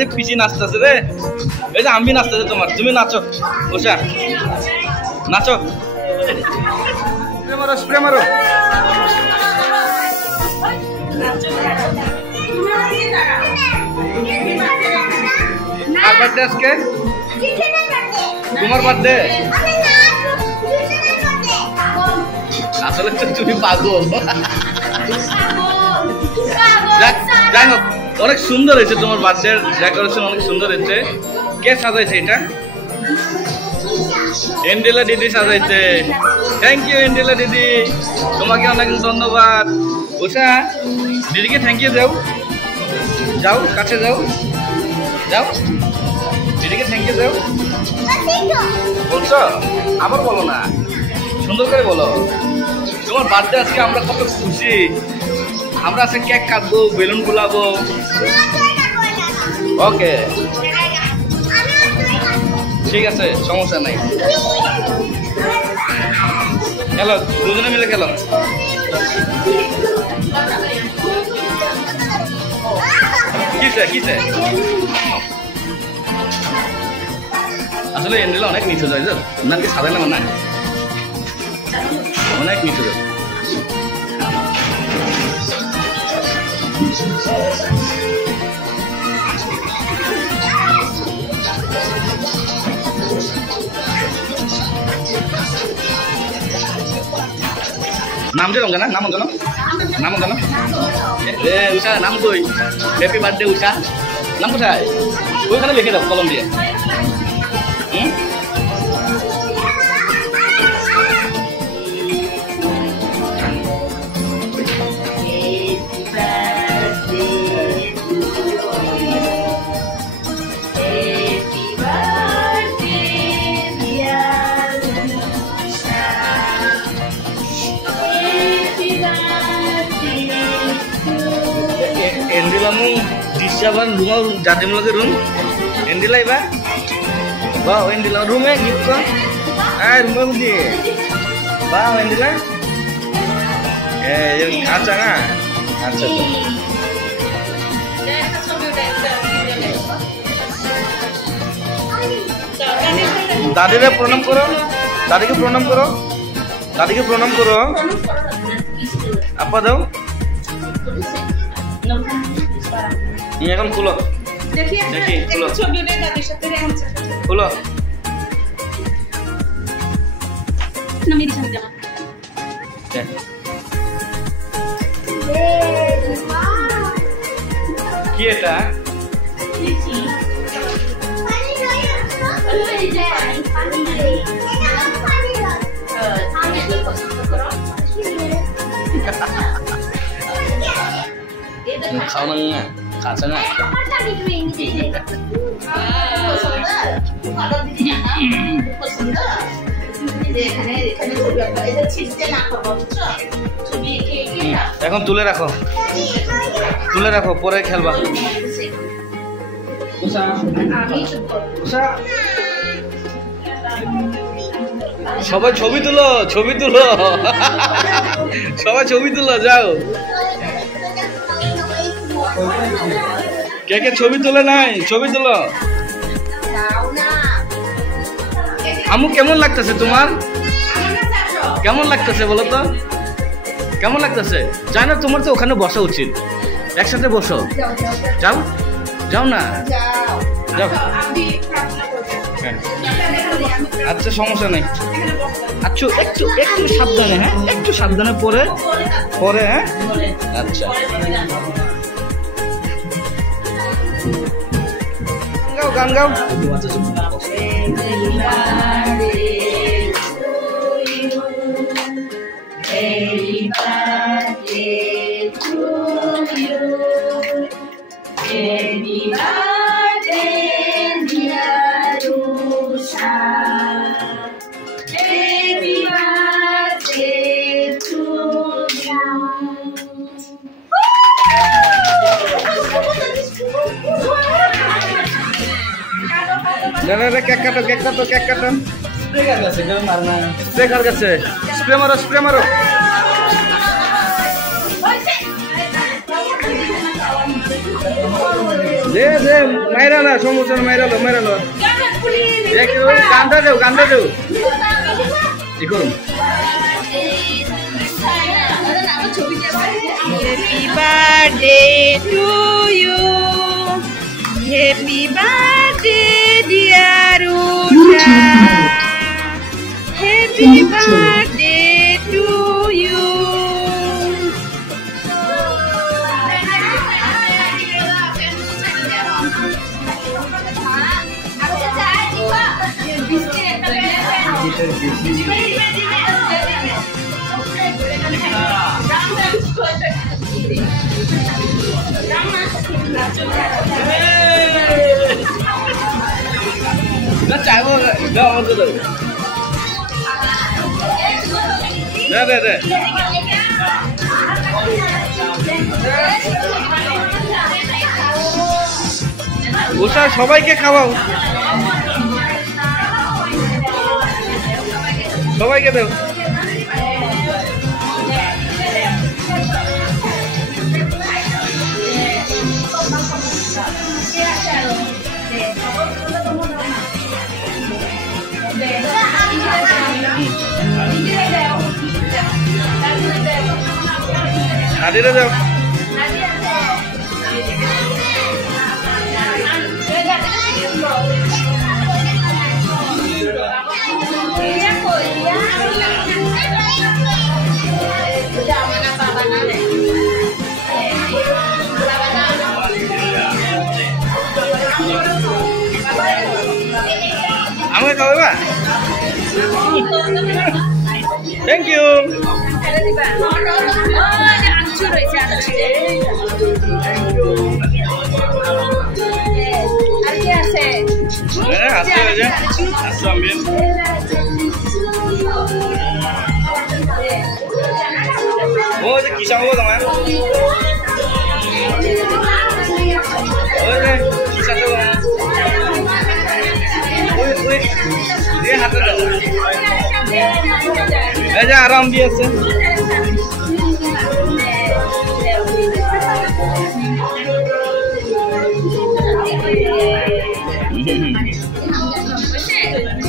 যে পিছি নাচতেছে রে, এই যে আমি নাচতেছে তোমার, তুমি নাচো উষা, নাচো, স্প্রে মারো স্প্রে মারো। আর বার্থডে আজকে তোমার বার্থডে, আসলে তো তুমি পাগল। যাই হোক, অনেক সুন্দর হয়েছে তোমার বার্থডে ডেকোরেশন, অনেক সুন্দর হয়েছে। কে সাজাইছে এটা? এন্ডেলা দিদি সাজাইছে। থ্যাংক ইউ এন্ডেলা দিদি, তোমাকে অনেক ধন্যবাদ। উষা দিদিকে থ্যাংক ইউ দাও, যাও কাছে যাও, যাও দিদিকে থ্যাংক ইউ দাও। বলছো আবার বলো না, সুন্দর করে বলো। তোমার বার্থডে আজকে, আমরা কত খুশি। আমরা আজকে কেক কাটবো, বেলুন ফুলাবো। ওকে ঠিক আছে, সমস্যা নাই। খেলো দুজনে মিলে খেলো। কিসে কিসে আসলে এন্ডেলা অনেক নিচে যায়, ওনাকে সাজাই না, না অনেক নিচে যায়। নাম যে রঙা না, নাম জানো, নাম জানো? উষা নাম কই? হ্যাপি বার্থডে উষা, নাম কোথায়? ওইখানে লিখে দাও কলম দিয়ে। Endila mu disyaban rumah jatim lagi rum. Endila iba, wow Endila rumah gitu kan? Rumah mudi, wow Endila, yang kaca nggak? Kaca tuh. Tadi deh pranam koro, tadi ke pranam koro, tadi ke pranam koro. Apa dong? ये कौन खुलो? देखिए खुलो। खुलो। ना मेरी साथ जाना। क्या था? खाना nggak? Kaca nggak? এখন তুলে রাখো, তুলে রাখো, পরে খেলবা। সবাই ছবি তুলো, ছবি তুলো, সবাই ছবি তুলো, যাও। কে কে ছবি তোলে নাই? ছবি তোলো। আমু কেমন লাগতেছে তোমার? কেমন লাগতেছে বলো তো? কেমন লাগতেছে? জানো না, তোমার তো ওখানে বসা উচিত, একসাথে বসো। যাও যাও না, যাও। আচ্ছা সমস্যা নেই, আচ্ছা একটু একটু সাবধানে, হ্যাঁ একটু সাবধানে, পরে পরে, হ্যাঁ আচ্ছা। গান গাও। কেক কাটো, কেক কাটো, কেক কাটো। স্প্রে কার কাছে মারনা, স্প্রে কার কাছে, স্প্রে মারো, স্প্রে মারো। দে দে মাইরা না সমস্যা মাইরা লো কান্দা দেও দেখুন Happy birthday to you. Happy birthday dear Usha. Happy birthday to you. না চাইবো দাও আমাকে দাও দে উষা সবাইকে খাওয়াও সবাইকে দাও Nadira daw. Amai kau ba? Thank you. Hasil aja, hasil ambil. Oh, ini kisah apa teman? Oh, ini kisah tu. Wih, dia hasil tu. Aja aram biasa.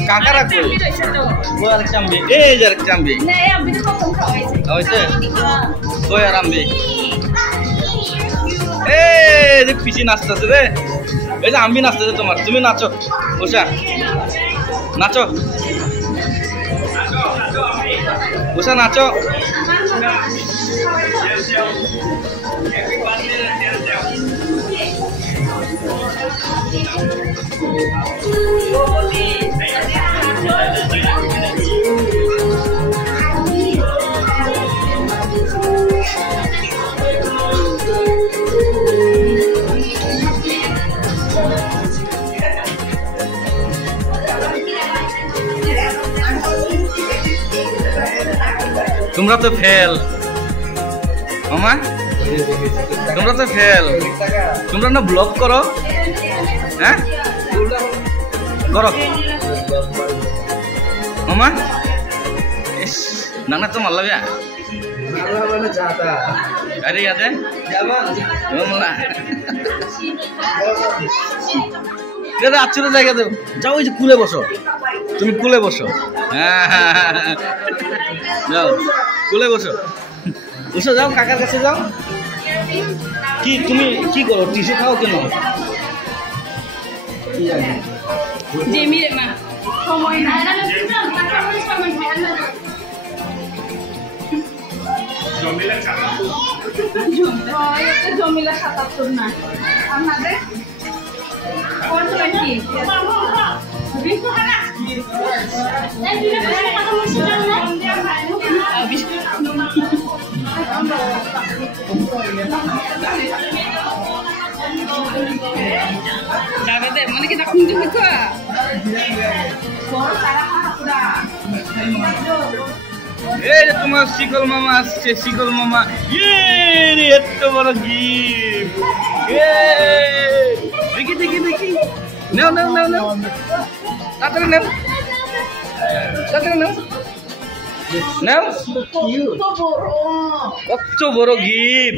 Kakak aku. Gua arak cambi. Jarak cambi. Oh itu. Gua arambi. Ini pici nasta tu deh. Ini ambil nasta tu tomar. Cuma nacho. Usha. Nacho. Usha nacho. তোমরা তো fail মামা তোমরা তো fail তোমরা না blog করো হ্যাঁ করো মামা নানা তো মাল্লা বিয়া আরে ইয়াতে আচ্ছুর জায়গা দেব যাও ওই যে কুলে বসো তুমি কুলে বসো হ্যাঁ যাও কুলে বসো বসো যাও কাকার কাছে যাও কি তুমি কি করো টিসু খাও কেন জমিলা ৭৭ না আপনাদের কোন কি মানে কি দেখুন এই যে তোমার শিকল মামা আসছে শিকল মামা এত বড় গিফট দেখি দেখি দেখি নাও নাও নাও নাও তাড়াতাড়ি নাও তাড়াতাড়ি নাও নাও কত বড় গিফট